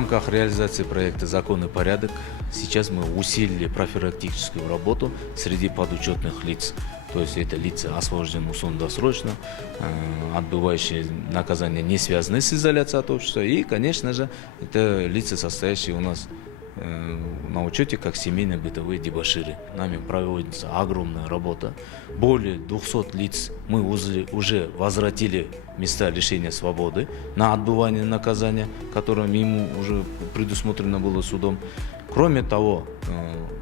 рамках реализации проекта «Закон и порядок» сейчас мы усилили профилактическую работу среди подучетных лиц. То есть это лица, освобожденные условно-досрочно, отбывающие наказание, не связанные с изоляцией от общества. И, конечно же, это лица, состоящие у нас на учете как семейные бытовые дебоширы. Нами проводится огромная работа. Более 200 лиц мы уже возвратили места лишения свободы на отбывание наказания, которым ему уже предусмотрено было судом. Кроме того,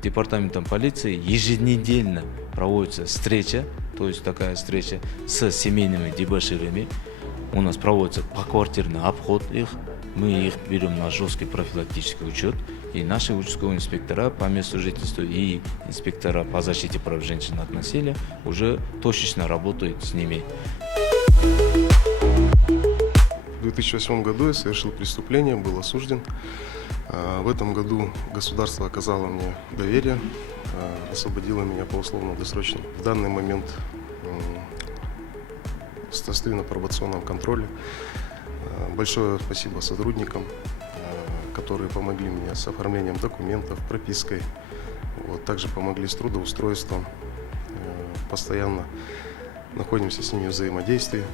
департаментом полиции еженедельно проводится встреча, то есть такая встреча с семейными дебоширами. У нас проводится поквартирный обход их. Мы их берем на жесткий профилактический учет. И наши участковые инспектора по месту жительства и инспектора по защите прав женщин от насилия уже точечно работают с ними. В 2008 году я совершил преступление, был осужден. В этом году государство оказало мне доверие, освободило меня по условно-досрочному. В данный момент стою на пробационном контроле. Большое спасибо сотрудникам, которые помогли мне с оформлением документов, пропиской. Также помогли с трудоустройством. Постоянно находимся с ними в взаимодействии.